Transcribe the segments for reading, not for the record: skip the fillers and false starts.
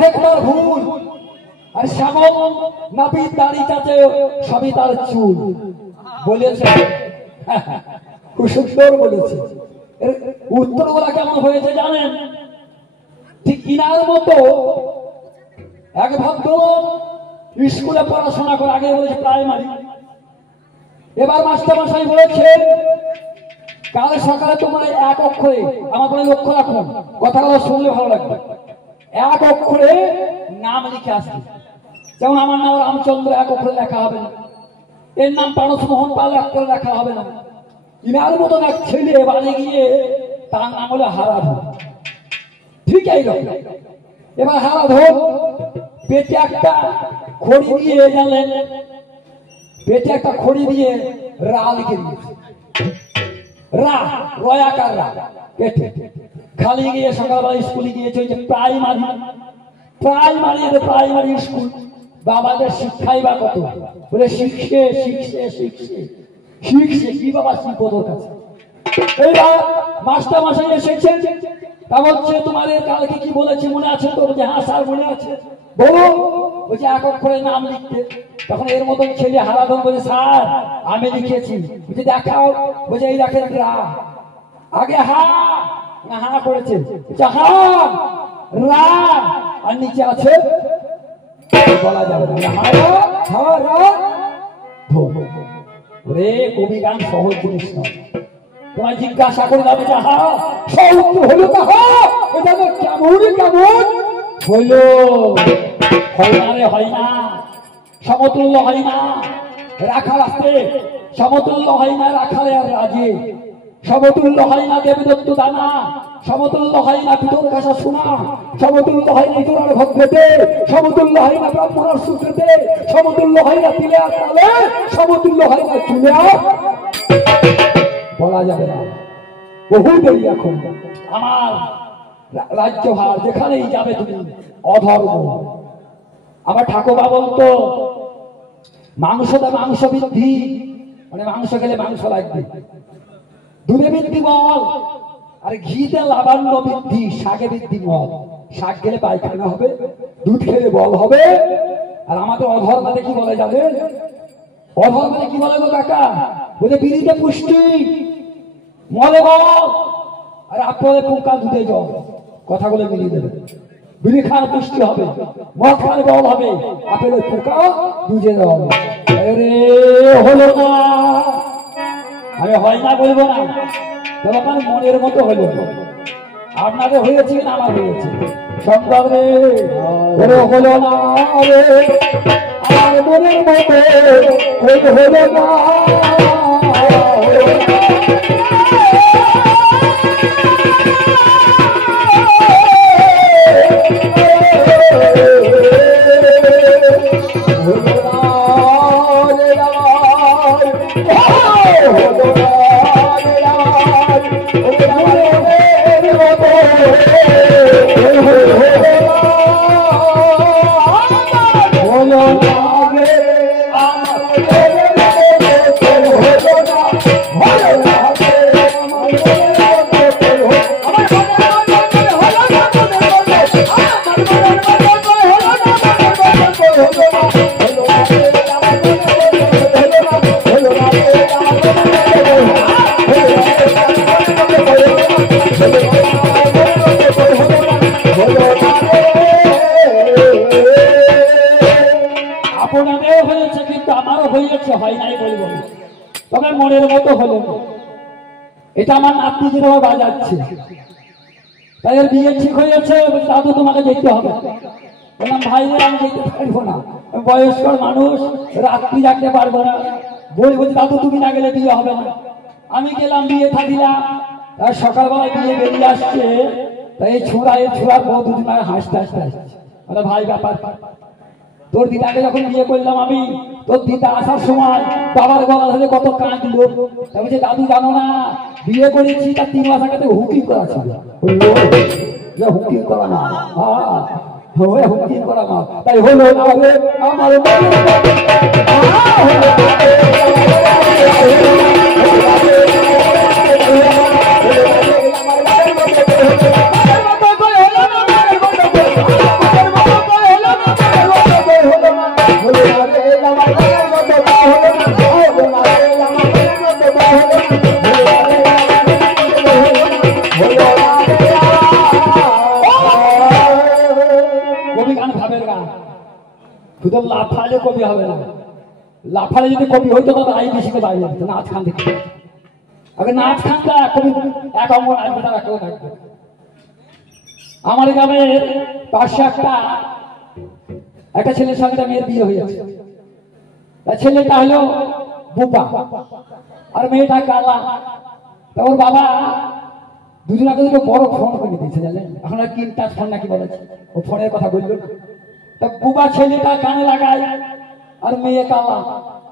দেখবার ভুল আর শ্যামল নাপিত দাড়ি চাচে সবই তার চুল বলেছে। খুব সুন্দর বলেছে। উত্তরগুলা কেমন হয়েছে জানেন? ঠিক কিনার মতো এক ভদ্রলোক স্কুলে পড়াশোনা করে, আগে বলেছে প্রাইমারি, এবার মাস্টারমশাই বলেছে কাল সকালে তোমরা এক অক্ষরে আমার বলে লক্ষ্য রাখুন, কথাগুলো শুনলে ভালো লাগবে, এক অক্ষরে নাম লিখে আসবে। যেমন আমার নাম রামচন্দ্র, এক অক্ষরে লেখা হবে না। এর নাম পারস মোহন পাল, এক করে লেখা হবে না। ইনার মতন এক ছেলে বাড়ি গিয়ে তার নাম হলো হারাধন। ঠিক এইরকম এবার হারাধন পেটে একটা খড়ি দিয়ে জানলেন, পেটে একটা খড়ি দিয়ে রা লিখে দিয়েছে। রা রয়াকার রা পেটে খালি গিয়ে সকালবেলা স্কুলে গিয়েছে। ওই যে প্রাইমারি প্রাইমারি প্রাইমারি স্কুল, বাবাদের শিক্ষাই বা কত বলে শিখছে শিখছে শিখছে শিখছে কি বাবা শিখবোধর কাছে। এইবার মাস্টারমশাই এসেছেন, তা বলছে তোমাদের কালকে কি বলেছি মনে আছে তো? বলছে হ্যাঁ স্যার মনে আছে। বলো। বলছে এক অক্ষরে নাম লিখতে। তখন এর মতন ছেলে হারাধন বলছে স্যার আমি লিখেছি। বলছে দেখাও। বলছে এই দেখেন রা, আগে হা না হা করেছে, হা রা আর নিচে আছে বলা যাবে না রে। কবি গান সহজ জিনিস নয়। তোমায় জিজ্ঞাসা করে যাবে যাহা সৌত্র হলো তাহা এটা তো কেমন কেমন হইলো। হয় না রে, হয় না, সমতুল্য হয় না। রাখাল আসতে সমতুল্য হয় না রাখালে আর রাজে, সমতুল্য হয় না দেবদত্ত দানা, সমতুল্য হয় না পিতর কাছা শোনা, সমতুল্য হয় না ইতরার ভদ্রতে, সমতুল্য হয় না ব্রাহ্মণের সূত্রতে, সমতুল্য হয় না তিলে আর তালে, সমতুল্য হয় না চুলে আর বলা যাবে না। বহু দেরি এখন। আমার রাজ্যভার যেখানেই যাবে তুমি অধর্ম। আমার ঠাকুরবা বলতো মাংসটা মাংস বৃদ্ধি, মানে মাংস খেলে মাংস লাগবে, দুধে বৃদ্ধি বল, আর ঘিতে লাবণ্য বৃদ্ধি, শাকে বৃদ্ধি বল। শাক খেলে পায়খানা হবে, দুধ খেলে বল হবে। আর আমাদের অধর্মাতে কি বলে যাবে? অধর্মাতে কি বলে গো কাকা? বলে বিড়িতে পুষ্টি, মলে বল, আর আপনাদের পোকা দুধে জল। কথাগুলো মিলিয়ে দেবে। বিড়ি খান পুষ্টি হবে, মদ খান বল হবে, আপেলের পোকা দুধে জল। হলো না, আমি হয় না বলবো না, তবে আমার মনের মতো হলো। আপনাদের হয়েছে না আমার হয়েছে? সম্ভব রে হলো না রে, আমার মনের মতো হলো না। আপনাদের হয়েছে কিন্তু আমারও হয়েছে, হয় নাই বলবো না, তবে মনের মতো হলো না। এটা আমার নাতনি যেভাবে বাজাচ্ছে, তাদের বিয়ে ঠিক হয়েছে, দাদু তোমাকে যেতে হবে। বললাম ভাই আমি যেতে পারবো না, বয়স্ক মানুষ, রাত্রি জাগতে পারবো না। বলবো দাদু তুমি না গেলে বিয়ে হবে না। আমি গেলাম, বিয়ে থাকিলাম, আর সকালবেলায় বিয়ে বেরিয়ে আসছে, তাই এই ছোড়ার বউ দুদিন আগে হাসতে হাসতে আসছে। ভাই ব্যাপার, তোর দিদাকে যখন বিয়ে করলাম আমি, তোর দিদা আসার সময় বাবার গলা ধরে কত কাঁদলো। বলছে দাদু জানো না বিয়ে করেছি, তার 3 মাস আগে হুকিং করা ছিল। হুকিং করা না, হ্যাঁ হুকিং করা না, তাই হলো না আমার কবি গান ভাবের গান, শুধু লাফালে কবি হবে না। লাফালে যদি কবি হইতো তবে আই বেশিতে বাইরে যেত নাচ খান দেখতে। আগে নাচ খানটা কবি এক অঙ্গ রাখবে, তার কেউ থাকবে। আমার গ্রামের পাশে একটা ছেলের সঙ্গে মেয়ের বিয়ে হয়েছে। ছেলেটা হলো বুপা আর মেয়েটা কালা। ওর বাবা দুদিন আগে দুটো বড় ফোন করে দিয়েছে, জানেন? এখন আর কিনটা ফোন নাকি বলেছে, ও ফোনের কথা বললো। তা বুবা ছেলেটা কানে লাগায় আর মেয়ে কালা,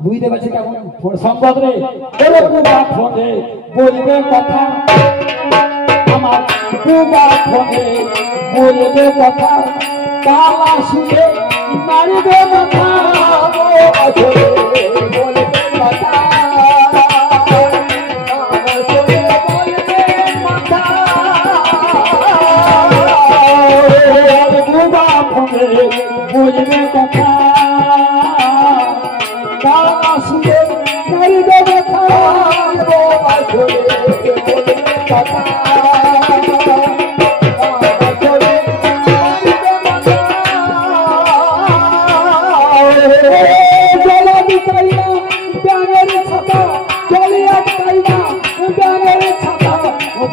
বুঝতে পারছে কেমন সম্পদ রে। বুবা ফোনে বলবে কথা, আমার বুবা ফোনে বলবে কথা, কালা শুনে মারবে মাথা, বলবে কথা বলবে কথা, কালা শুনে মারবে মাথা, বলবে কথা।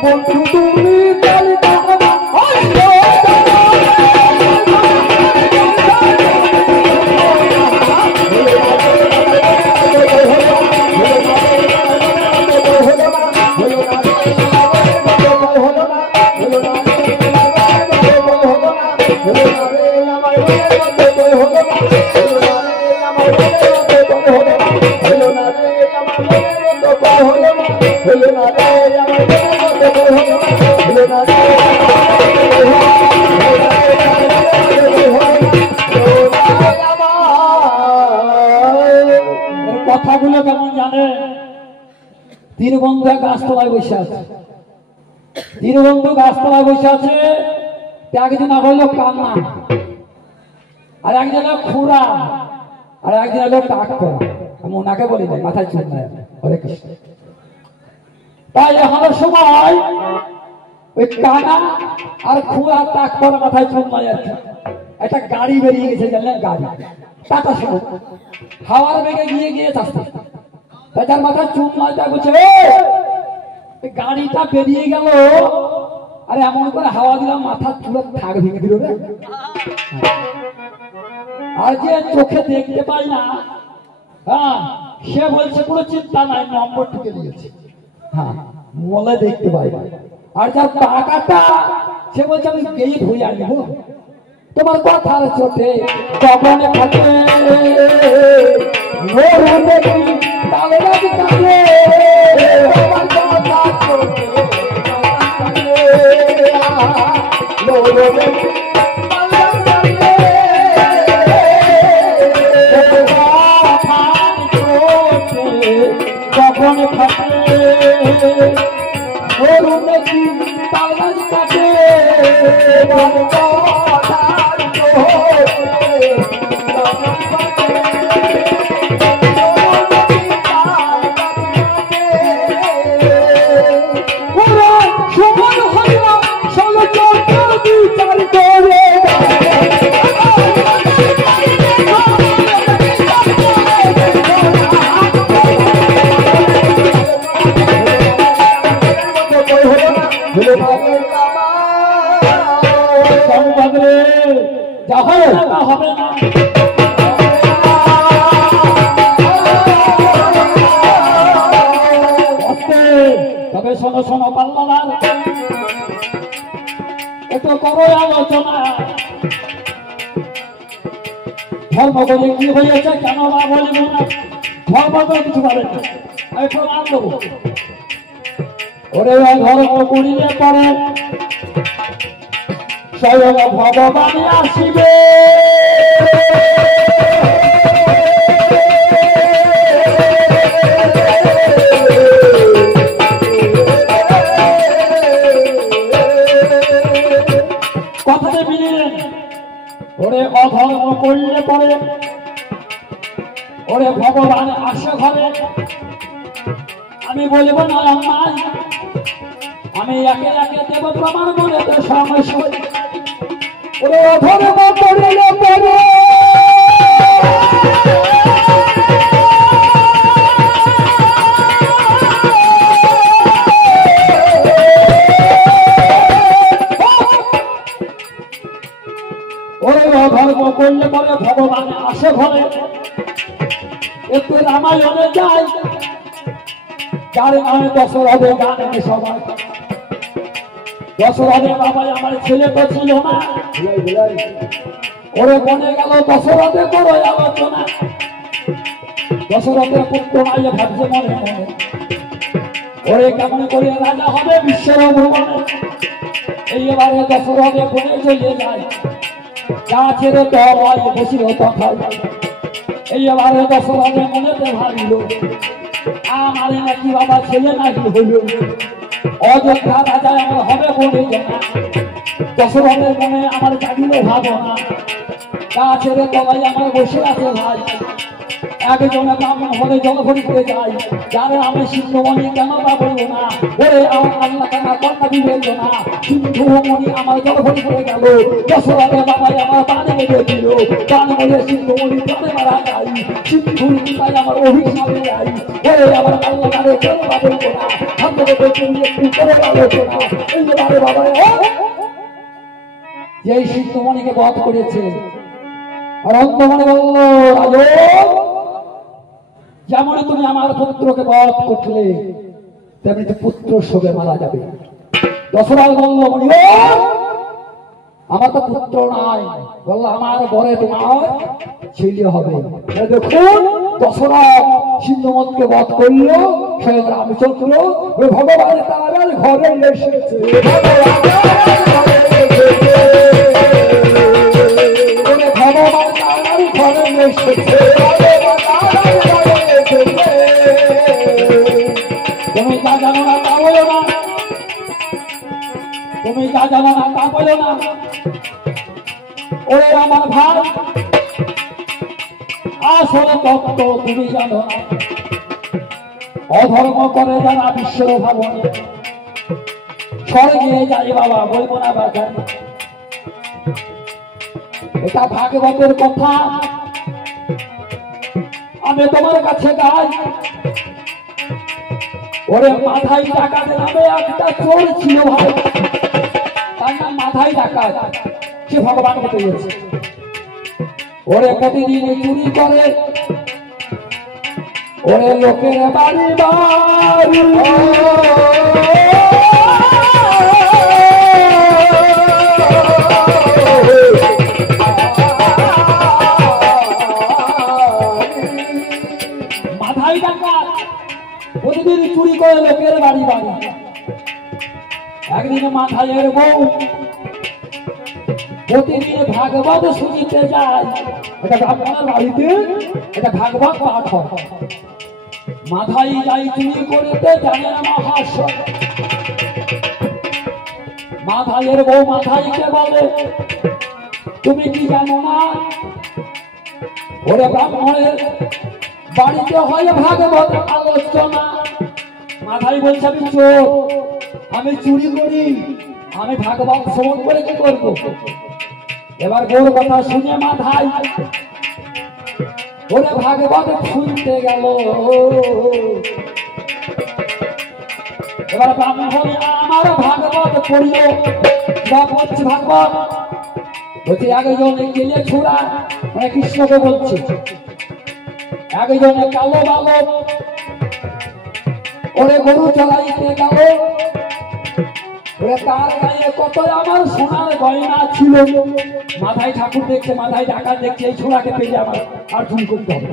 বন্ধু তুমি কথাগুলো কেমন জানে? তিন বন্ধু গাছতলায় বসে আছে, তিন বন্ধু গাছতলায় বসে আছে। একজন হলো কান্না, আর একজন হলো খুড়া, আর একজন হলো টাক করা। আমি ওনাকে বলি না, মাথায় চুল নাই। হরে কৃষ্ণ। তাই এখনো সময় ওই কানা আর খুড়া টাক করা মাথায় চুল নাই আর কি। একটা গাড়ি বেরিয়ে গেছে, জানলেন? গাড়ি টাটা শুনো, হাওয়ার বেগে গিয়ে গিয়ে আসতে। তার মাথায় চুল নাই, তা বলছে গাড়িটা বেরিয়ে গেল, আরে এমন করে হাওয়া দিলাম মাথার চুলের থাক ভেঙে দিল রে। আর যে চোখে দেখতে পাই না, হ্যাঁ, সে বলছে কোনো চিন্তা নাই, নম্বর টিকে দিয়েছে। হ্যাঁ, মলে দেখতে পাই। আর যার টাকাটা, সে বলছে আমি গেয়ে ধুয়ে আনবো। তোমার কথার চোটে কখনে থাকে কখন থাকে হবে না। তবে শোনো শোনো পাল্লাদার, একটু করো আলোচনা। ধর্ম বলে কি হয়েছে, কেন বা বলিব না? ধর্ম বলে কিছু বলে না, আমি প্রমাণ দেবো। ওরে ধর্ম করিলে পরে স্বয়ং ভগবান আসিবে। কথাতে মিলিলেন, ওরে অধর্ম করলে পরে ওরে ভগবান আসে ঘরে। আমি বলবো না আম্মাই, আমি একে একে দেব প্রমাণ করে সময় ওরে অধর্ম করিলে পরে ওরে অধর্ম করলে পরে ভগবান আসে ঘরে একটু রামায়ণে যায় যার নামে দশরথের গান এনে সবাই দশরথের বাবাই আমার ছেলে তো ছিল না ওরে বনে গেল দশরথে করো আলোচনা দশরথের পুত্র নাইয়ে ভাবছে মনে মনে ওরে কেমন করে রাজা হবে বিশ্বের ভুবনে এই এবারে দশরথে বনে চলে যায় যা ছেড়ে তো হয় বসিল তথায় এই এবারে দশরথে মনেতে ভাবিল আমারে নাকি বাবা ছেলে নাকি হইল অযোধ্যা রাজা আমার হবে বলে জানা দশরথের মনে আমার জাগিল ভাবনা যা ছেড়ে তলাই আমার বসে আছে ভাই একজনে ব্রাহ্মণ হলে জলঘড়ি করে যায় যারা আমি সিন্ধুমণি কেন বা বলবো না ওরে আমার আল্লাহ কেন কন্যা বিবেল না সিন্ধুমণি আমার জলঘড়ি করে গেল দশরথের বাবাই আমার বানে বেঁধে দিল বান বলে সিন্ধুমণি প্রাণে মারা যায় সিন্ধুর পিতাই আমার অভিশাপে যায় ওরে আমার আল্লাহ কারে কেন বা বলবো না হাতে বেঁধে একটু করে বলবো না এই যে বারে বাবাই যেই সিন্ধুমণিকে বধ করেছে আর অন্তমণি বলল রাজন যেমন তুমি আমার পুত্রকে বধ করলে তেমনি তো পুত্র শোকে মারা যাবে দশরথ বলল আমার তো পুত্র নাই বলল আমার ঘরে তোমার ছেলে হবে দেখুন দশরথ সিন্ধুমণিকে বধ করলো স্বয়ং রামচন্দ্র ভগবানের তার ঘরে এসেছে ভগবান তার ঘরে এসেছে তুমি যা জানো না তা বলো না তুমি যা জানো না তা বলো না ওরে আমার ভাই আসলে তত্ত্ব তুমি জানো না অধর্ম করে যারা বিশ্বের ভাবনে স্বর্গে যাই বাবা বলবো না বাবা এটা ভাগবতের কথা আমি তোমার কাছে গাই ওরে মাথায় ডাকাত নামে একটা চোর ছিল ভাই তার নাম মাথায় ডাকাত সে ভগবানকে পেয়েছে ওরে প্রতিদিন চুরি করে ওরে লোকের বাড়ি বাড়ি মাথায় ডাকাত প্রতিদিন চুরি করে লোকের বাড়ি বাড়ি একদিন মাথায়ের বউ প্রতিদিন ভাগবত শুনিতে যায় এটা ব্রাহ্মণের বাড়িতে এটা ভাগবত পাঠ হয় মাথায় যাই চুরি করিতে জানে না মহাশয় মাথায়ের বউ মাথাইকে বলে তুমি কি জানো না ওরে ব্রাহ্মণের বাড়িতে হয় ভাগবত আলোচনা মাথায় বলছে আমি চোর আমি চুরি করি আমি ভাগবত শ্রবণ করে কি করবো এবার বউর কথা শুনে মাথায় ওরে ভাগবত শুনতে গেল এবার ব্রাহ্মণ বলে আমার ভাগবত পড়িও বলছি ভাগবত বলছে একজনে গেলে ছোড়া মানে কৃষ্ণকে বলছে একজনে কালো বালক ওরে গরু চলাইতে গেল ওরে তার গায়ে কত আমার সোনার গয়না ছিল মাথায় ঠাকুর দেখছে মাথায় ডাকাত দেখছে এই ছোড়াকে পেয়ে আমার আর ভুল করতে হবে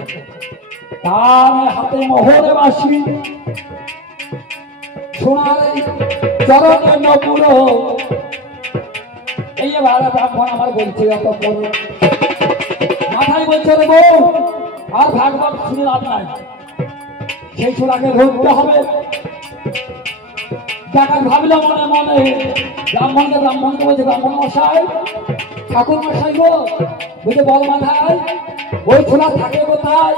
তার হাতে মোহরে বাসি সোনার চরণের নপুরো এই এবারে ব্রাহ্মণ আমার বলছে এত বড় মাথায় বলছে রে বউ আর ভাগবত শুনে লাভ নাই সেই ছোড়াকে ধরতে হবে ডাকাত ভাবলো মনে মনে ব্রাহ্মণকে বলছে ব্রাহ্মণ মশাই ঠাকুর মশাই গো বলছে বল মাথায় ওই ছোড়া থাকে কোথায়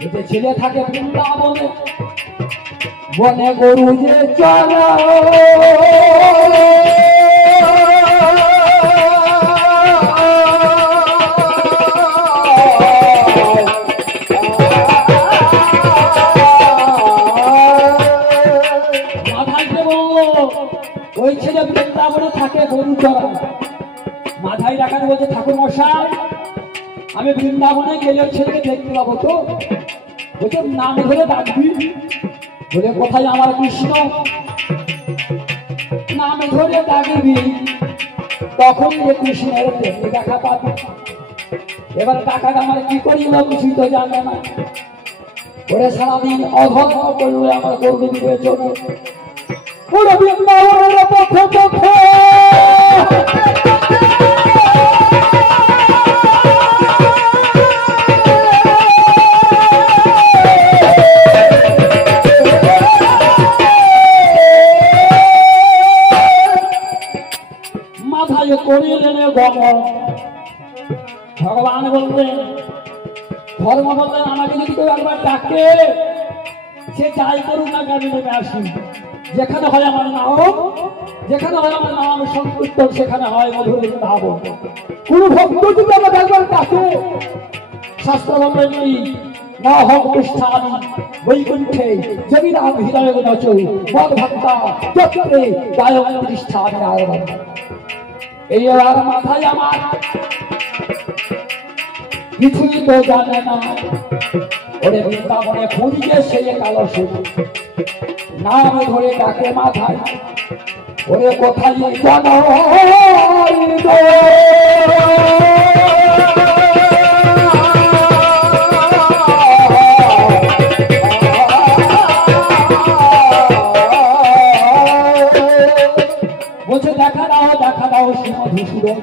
বলছে ছেলে থাকে বৃন্দাবনে বনে গরু যে চলে কাছে বলছে ঠাকুর মশাই আমি বৃন্দাবনে গেলে ছেলেকে দেখতে পাবো তো? বলছে নাম ধরে ডাকবি। বলে কোথায় আমার কৃষ্ণ? নাম ধরে ডাকবি তখন যে কৃষ্ণের তেমনি দেখা পাবি। এবার টাকাটা আমার কি করিল কিছুই তো জানে না। ওরে সারাদিন অধর্ম করলে আমার করবে বিবেচন। ওরে বৃন্দাবনের পথে পথে মাথায় করিলেন গমন। ভগবান বললেন ধর্ম বললেন আমাকে যদি কেউ একবার ডাকে সে যাই করুক না কেন নেমে আসি। যেখানে হয় আমার নাম, যেখানে হয় আমার নাম সংকীর্তন, সেখানে হয় মধুর ভাব। কোন ভক্ত যদি আমাকে একবার ডাকে শাস্ত্র বললেন না হোক অনুষ্ঠান বৈকুণ্ঠে জমিনাম হৃদয় নচ বদ ভক্তা যত্রে গায়ক প্রতিষ্ঠান আয়োজন। এই আর মাথায় আমার কিছুই তো জানে না। ওরে বৃন্দাবনে খুঁজছে সেই কালো সুখ নাম ধরে ডাকে মাথায়। ওরে কোথায় জানো বলছে দেখা দাও মধুসূদন।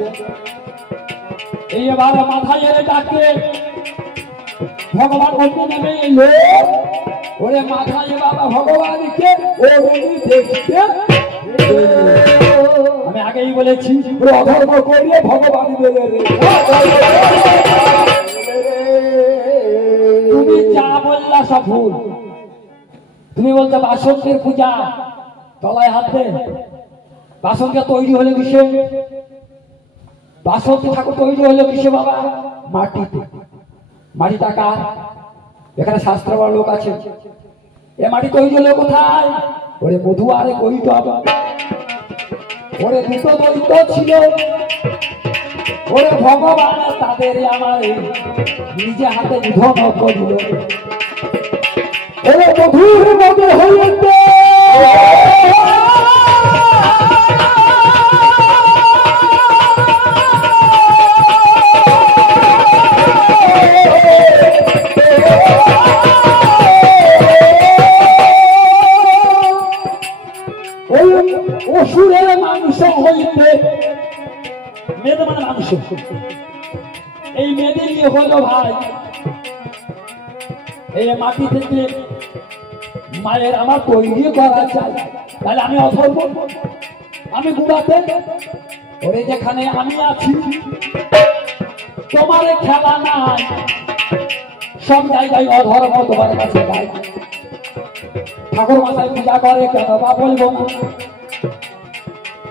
এইবার মাথায় এলে ডাকে ভগবান অন্য নেমে এলো। ওরে মাথায় বাবা ভগবানকে দেখতে আমি আগেই বলেছি অধর্ম করিয়ে ভগবান তুমি যা বললা সব ভুল। তুমি বলতে বাসন্তের পূজা তলায় হাতে বাসনকে তৈরি হলে কিসে? বাসন্তী ঠাকুর তৈরি হলো কিসে বাবা? মাটিতে। মাটিটা কার? এখানে শাস্ত্র বড় লোক আছে। এ মাটি তৈরি হলো কোথায়? ওরে মধু আরে কৈট। ওরে দুটো দৈত্য ছিল। ওরে ভগবান তাদের আমার নিজে হাতে নিধন করিল। ওরে মধুর মধ্যে হইতে অসুরের মাংস হইতে মেয়েদের মানে মাংস এই মেয়েদের নিয়ে হলো ভাই এই মাটি থেকে মায়ের আমার তৈরি করা চাই। তাহলে আমি অধর্ম, আমি গুড়াতে। ওরে যেখানে আমি আছি তোমার খেলা নাই, সব জায়গায় অধর্ম তোমার কাছে নাই। ঠাকুর মাথায় পূজা করে কেন বা বলবো না?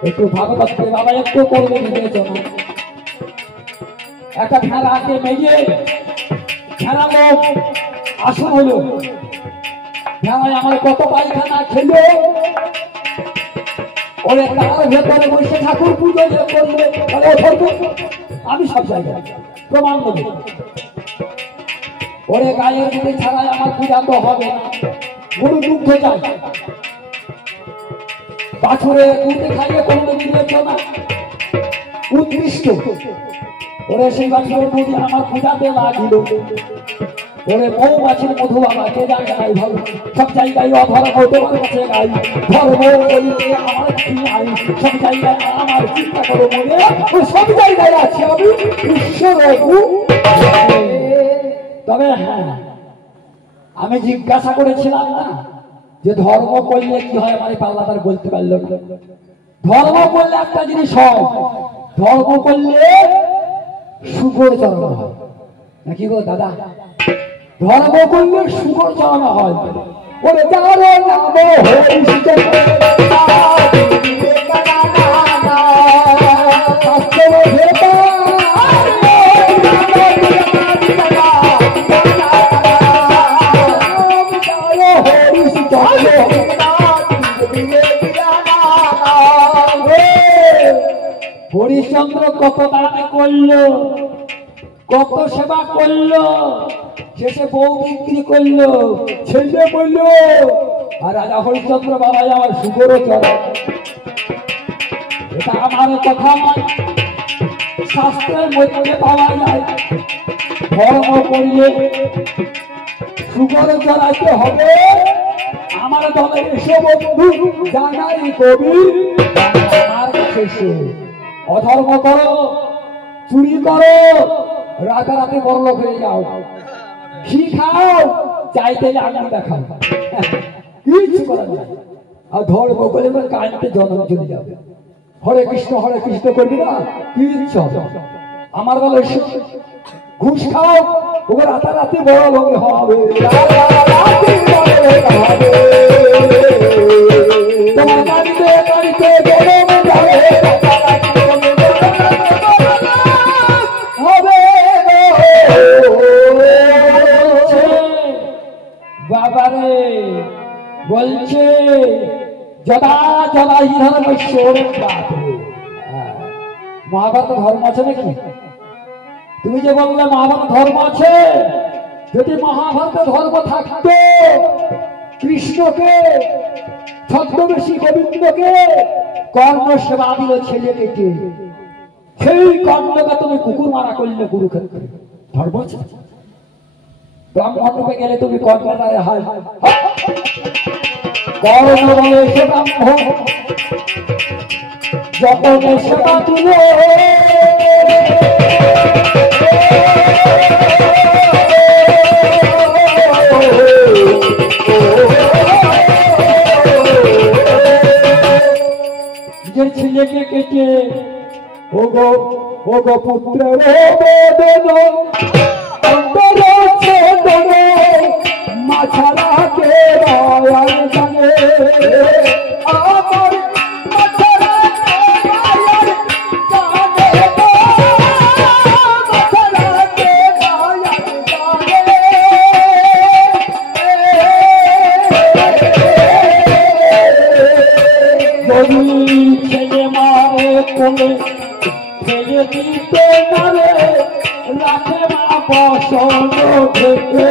একটু ভাগবত বাবা একটু করবে বিবেচনা। একটা ভেড়াকে মেয়ে ভেড়া লোক আসন হলো। ভেড়ায় আমার কত পায়খানা খেলো। ওরে তার ভেতরে বসে ঠাকুর পুজো করবে আমি সব জায়গায় প্রমাণ দেবো। ওরে গায়ের দিকে ছাড়াই আমার পূজা তো হবে না। গরু দুগ্ধ চাই, বাছুরে দুধ খাইয়ে কোনো বিবেচনা উৎকৃষ্ট। ওরে সেই বাছুরের দুধ আমার পূজাতে লাগিল। ওরে মৌমাছির মধু আমাকে জানে নাই ভালো। সব জায়গায় অধর্ম তোমার কাছে নাই। ধর্ম বলিতে আমার কি নাই? সব জায়গায় আমার চিন্তা করো মনে সব জায়গায় আছি আমি ঈশ্বর। তবে হ্যাঁ আমি জিজ্ঞাসা করেছিলাম না যে ধর্ম করলে কি হয়? আমার পাল্লাদার বলতে পারল না। ধর্ম করলে একটা জিনিস হয়, ধর্ম করলে শুকর চড়ানো হয় নাকি গো দাদা? ধর্ম করলে শুকর চড়ানো হয়। ওরে যার নাম হরিশ্চন্দ্র কত দান করলো, কত সেবা করলো, শেষে বউ বিক্রি করলো, ছেলে বললো আর রাজা হরিশ্চন্দ্র বাবা আমার সুগরও চলে। এটা আমার কথা নয়, শাস্ত্রের মধ্যে পাওয়া যায়। ধর্ম করলে সুগর জড়াইতে হবে। আমার দলে এসে বন্ধু জানাই কবি আমার কাছে এসে অধর্ম করো, চুরি করো, রাতারাতি বড়লোক হয়ে যাও, ঘি খাও, চাইতে আগুন দেখাও, কিছু করা যায়। আর ধর্ম করলে কানতে জন্ম চলে যাবে। হরে কৃষ্ণ করবি না, কিচ্ছু হবে। আমার দলে এসে ঘুষ খাও, ওকে রাতারাতি বড় লোক হবে। তোমার বাড়িতে বাড়িতে হবে বাবারে বলছে যদা যদা হি ধর্ম মহাভারত ধর্ম আছে নাকি? তুমি যে বললে মহাভারত ধর্ম আছে, যদি মহাভারত ধর্ম থাকতো কৃষ্ণকে ছদ্মবেশী গোবিন্দকে কর্ণ সেবা দিল ছেলে কেটে, সেই কর্ণকে তুমি কুকুর মারা করলে কুরুক্ষেত্রে, ধর্ম আছে? ব্রাহ্মণ রূপে গেলে তুমি কর্ণের হায় কর্ণ বলে সে ব্রাহ্মণ যখন সেবা দিল ছেলেকে কেটে ওগো পুত্রের মাছারাকে জানে আমার ছেলে মারে কোলে ছেলে দিতে নারে রাখে মা বসন থেকে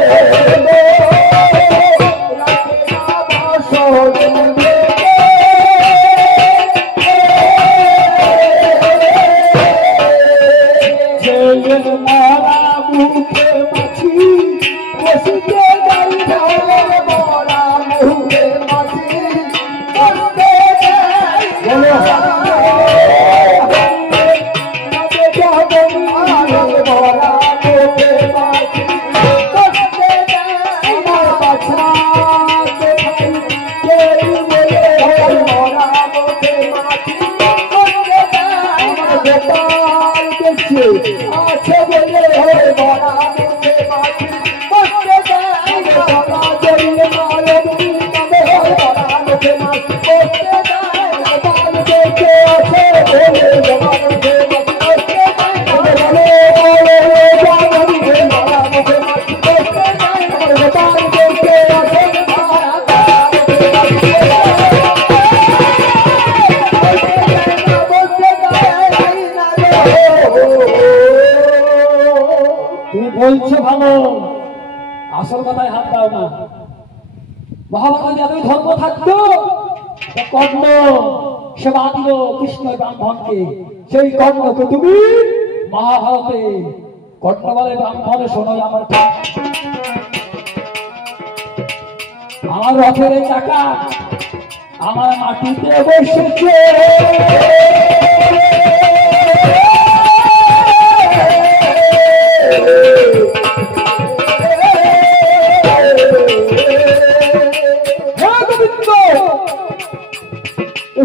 ছেলের মারা মুখে মাছি বসিতে মরা মুখে মাছি বলছো ভালো, আসল কথায় হাত দাও না। মহাভারতে এতই ধর্ম থাকতো, কর্ণ সেবা দিল কৃষ্ণ ব্রাহ্মণকে, সেই কর্ণকে তুমি মহাভারতে কর্ণ বলে ব্রাহ্মণে শোনো আমার রথের চাকা আমার মাটিতে বসেছে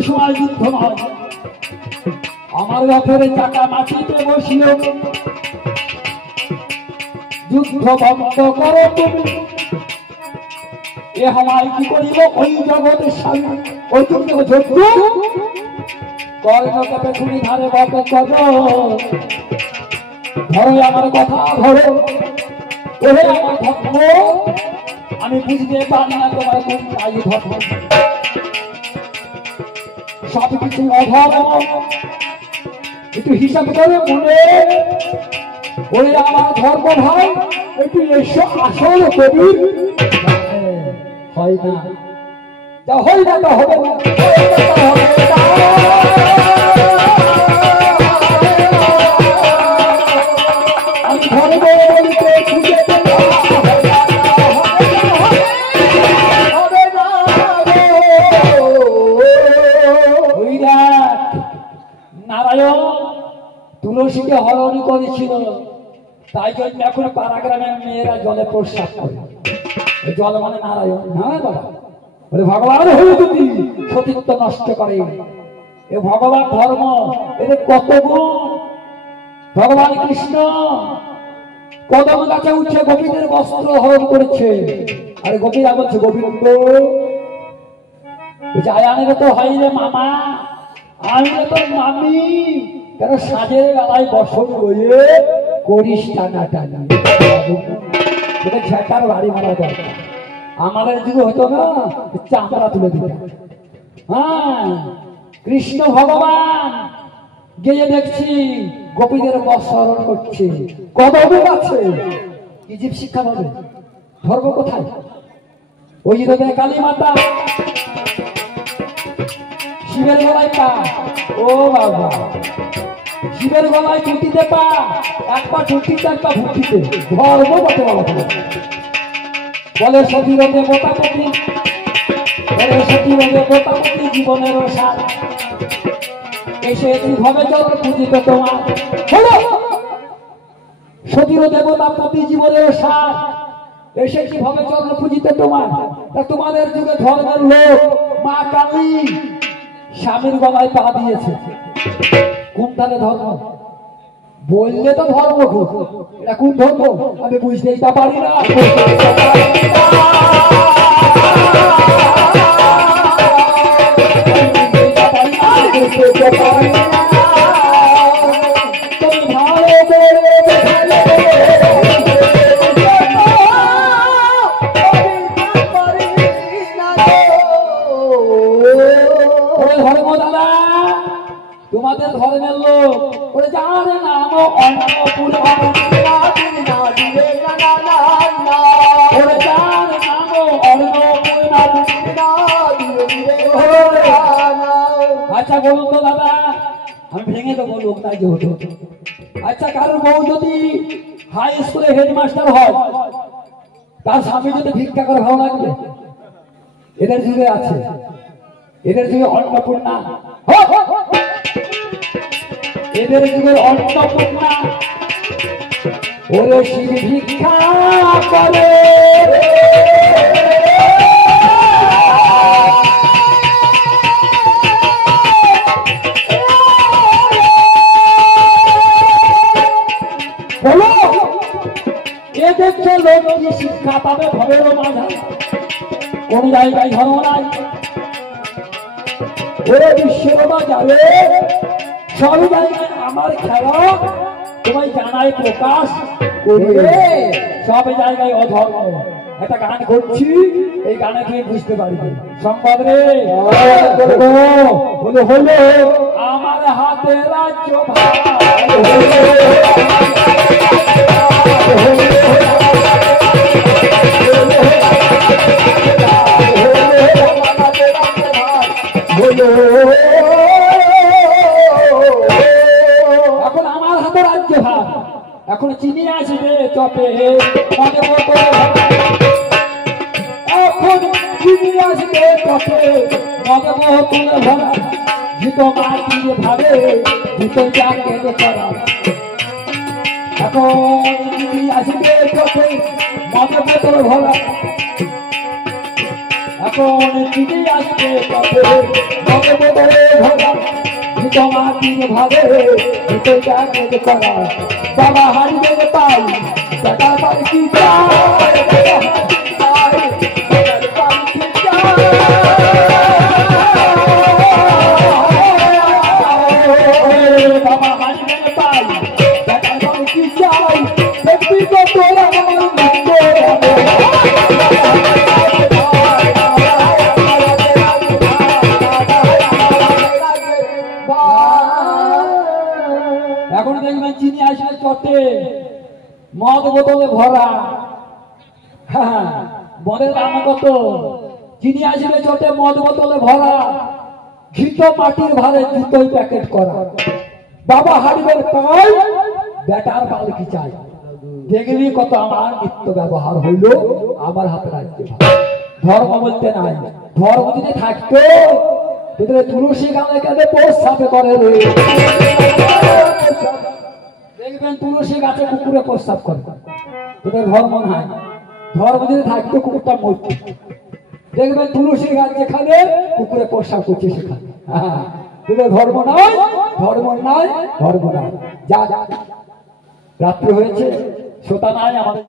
সময় যুদ্ধ নয়, আমার রথের চাকা মাটিতে বসিল, যুদ্ধ বন্ধ করো তুমি। এ আমায় কি করিব ওই জগতের স্বামী, ওই তুমি ঝট্টু কর্ণকে পেছুনি ধারে বকে করো, ধরো আমার কথা ধরো, ওহে আমার ধর্ম, আমি বুঝতে পারি না তোমার কোন তাই ধর্ম, সবকিছু অধর্ম, একটু হিসাব করে মনে ওই আমার ধর্ম ভাই একটু এসো আসল কবির হয় না তা হয় না তা হবে না আমি ধর্ম বলতে খুঁজে নারায়ণ তুলসীকে হরণ করেছিল তাই জন্য এখন পাড়া গ্রামের মেয়েরা জলে প্রস্রাব করে জল মানে নারায়ণ হ্যাঁ বাবা বলে ভগবান হয়ে যদি সতীত্ব নষ্ট করে এ ভগবান ধর্ম এদের কত গুণ ভগবান কৃষ্ণ কদম গাছে উঠে গোপীদের বস্ত্র হরণ করেছে আর গোপীরা বলছে গোবিন্দ আয়ানের তো হয় রে মামা আমি তোর মামি কেন সাজের বেলায় বসন বইয়ে করিস টানা টানা ঝেঁটার বাড়ি মারা দরকার আমাদের যুগে হতো না চামড়া তুলে দিত হ্যাঁ কৃষ্ণ ভগবান গিয়ে দেখছি গোপীদের বস্ত্র করছে কদম আছে কি জীব শিক্ষা পাবে ধর্ম কোথায় ওই যে কালী মাতা শিবের গলায় পা ও বাবা শিবের গলায় চুটিতে পা এক পা চুটিতে এক পা ভুটিতে ধর্ম বটে বলা বলে সতীর মোটামুটি বলে সতীর মোটামুটি জীবনের সার এসে কিভাবে জল খুঁজিতে তোমার হলো সতীর দেবতা প্রতি জীবনের সার এসে কিভাবে জল খুঁজিতে তোমার তোমাদের যুগে ধর্মের লোক মা কালী স্বামীর গলায় পা দিয়েছে কোনখানে ধর্ম বললে তো ধর্ম খুব এটা কোন ধর্ম আমি বুঝতেই তা পারি না তোমাদের ধর্মের লোক ওরে যার নাম অন্নপূর্ণা ওরে যার নাম অন্নপূর্ণা আচ্ছা বলুন তো দাদা আমি ভেঙে দেবো লোক নাই যে হতো আচ্ছা কারোর বউ যদি হাই স্কুলে হেডমাস্টার হয় তার স্বামী যদি ভিক্ষা করে ভালো লাগবে এদের যুগে আছে এদের যুগে অন্নপূর্ণা এদের যুগের অন্নপূর্ণা ওরে শিব ভিক্ষা করে বলো এদের লোক কি শিক্ষা পাবে ভবের মাঝে কোন জায়গায় ধর্ম নাই ওরে বিশ্বের বাজারে সব জায়গায় আমার খেলা তোমায় জানাই প্রকাশ করবে সব জায়গায় অধর্ম একটা গান করছি এই গানে তুমি বুঝতে পারবে সংবাদ রে বলে হলো আমার হাতে রাজ্য এখন আমার হাতে রাজ্য ভাগ এখন চিনি আসবে চপে মনে মতো এখন চিনি আসবে চপে মনে মতো ভরা জিত মাটির ভাবে জিত যাকে করা এখন চিনি আসবে চপে মনে মতো ভরা এখন চিনি আসবে চপে মনে মতো ভরা মাটির ভাবে করা বাবা হারিয়ে পাই টাকা পাই কি বাবা হারিয়ে পাই টাকা পাই কি চাই ব্যক্তিগত চটে মদ বোতলে ভরা। হ্যাঁ, মদের দাম কত? চিনি আসবে চটে মদ বোতলে ভরা, ঘিত মাটির ভারে জুতোই প্যাকেট করা। বাবা হারিবের পাই, বেটার পাল কি চাই? দেখবি কত আমার নিত্য ব্যবহার হইল আমার হাতে রাখতে। ধর্ম বলতে নাই, ধর্ম যদি থাকতো তুলসী গানে কেঁদে প্রস্তাবে করে রে। দেখবেন তুলসী গাছে কুকুরে প্রস্তাব করে, তোদের ধর্ম নাই। ধর্ম যদি থাকতো কুকুরটা মরত। দেখবেন তুলসী গাছ যেখানে কুকুরে প্রস্তাব করছে সেখানে। তোদের ধর্ম নাই, ধর্ম নাই, ধর্ম নাই। যা রাত্রি হয়েছে, শ্রোতা নাই আমাদের।